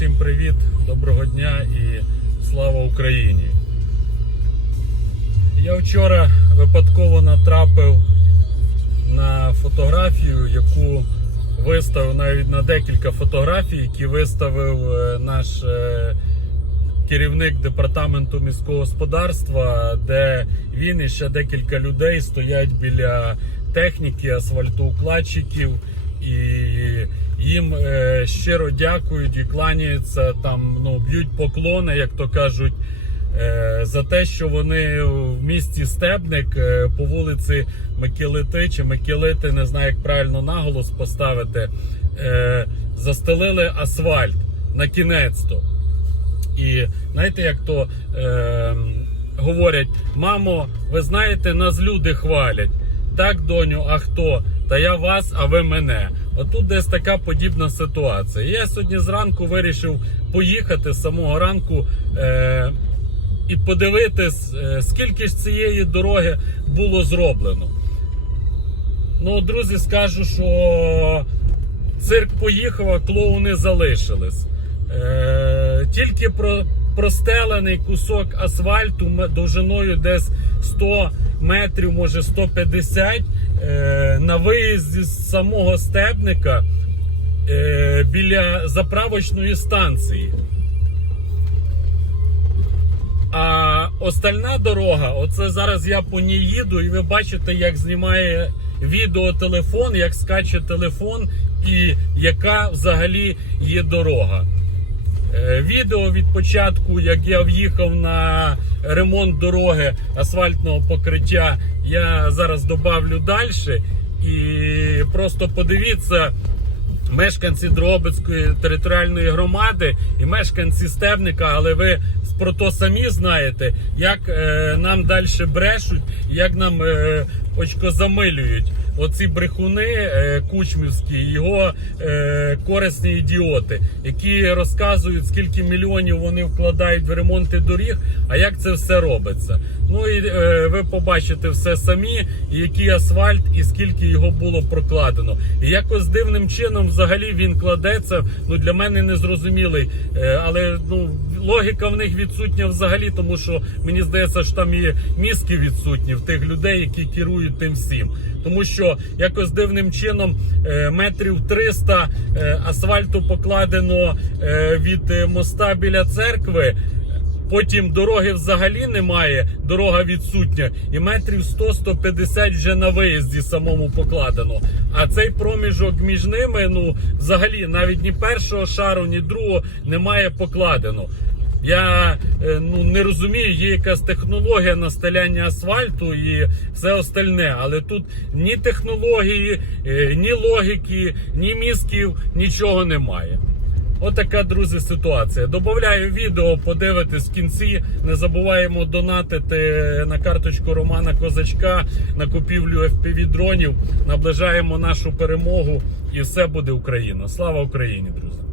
Всім привіт, доброго дня і слава Україні. Я вчора випадково натрапив на фотографію, яку виставив навіть на декілька фотографій, які виставив е, наш е, керівник департаменту міського господарства, де він і ще декілька людей стоять біля техніки, асфальтоукладчиків і їм е, щиро дякують і кланяються там, ну б'ють поклони, як то кажуть. е, За те, що вони в місті Стебник е, по вулиці Микілити чи Микілити, не знаю, як правильно наголос поставити, е, застелили асфальт на кінець-то. І знаєте, як то е, говорять: мамо, ви знаєте, нас люди хвалять. Так, доню, а хто? Та я вас, а ви мене. Отут десь така подібна ситуація. Я сьогодні зранку вирішив поїхати з самого ранку е, і подивитись, е, скільки ж цієї дороги було зроблено. Ну, друзі, скажу, що цирк поїхав, а клоуни залишились. Е, тільки про, простелений кусок асфальту довжиною десь 100 метрів, може 150, е, на виїзді з самого стебника е, біля заправочної станції. А остальна дорога, оце зараз я по ній їду, і ви бачите, як знімає відео телефон, як скаче телефон, і яка взагалі є дорога. Е, Відео від початку, як я в'їхав на ремонт дороги асфальтного покриття, я зараз добавлю далі. І просто подивіться, мешканці Дробицької територіальної громади і мешканці Стебника, але ви про то самі знаєте, як е, нам далі брешуть, як нам е, очко замилюють. Оці брехуни е, кучмівські, його е, корисні ідіоти, які розказують, скільки мільйонів вони вкладають в ремонти доріг, а як це все робиться. Ну і е, ви побачите все самі, і який асфальт, і скільки його було прокладено. І якось дивним чином взагалі він кладеться. Ну для мене незрозумілий. Але ну логіка в них відсутня взагалі, тому що мені здається, що там і мізки відсутні в тих людей, які керують тим всім. Тому що якось дивним чином е, метрів 300 е, асфальту покладено е, від моста біля церкви. Потім дороги взагалі немає, дорога відсутня, і метрів 100-150 вже на виїзді самому покладено. А цей проміжок між ними, ну взагалі навіть ні першого шару, ні другого немає покладено. Я е, ну не розумію, є якась технологія настеляння асфальту і все остальне, але тут ні технології, е, ні логіки, ні мізків, нічого немає. Отака, друзі, ситуація. Добавляю відео, подивитись в кінці. Не забуваємо донатити на карточку Романа Козачка на купівлю FPV дронів. Наближаємо нашу перемогу і все буде Україна. Слава Україні, друзі!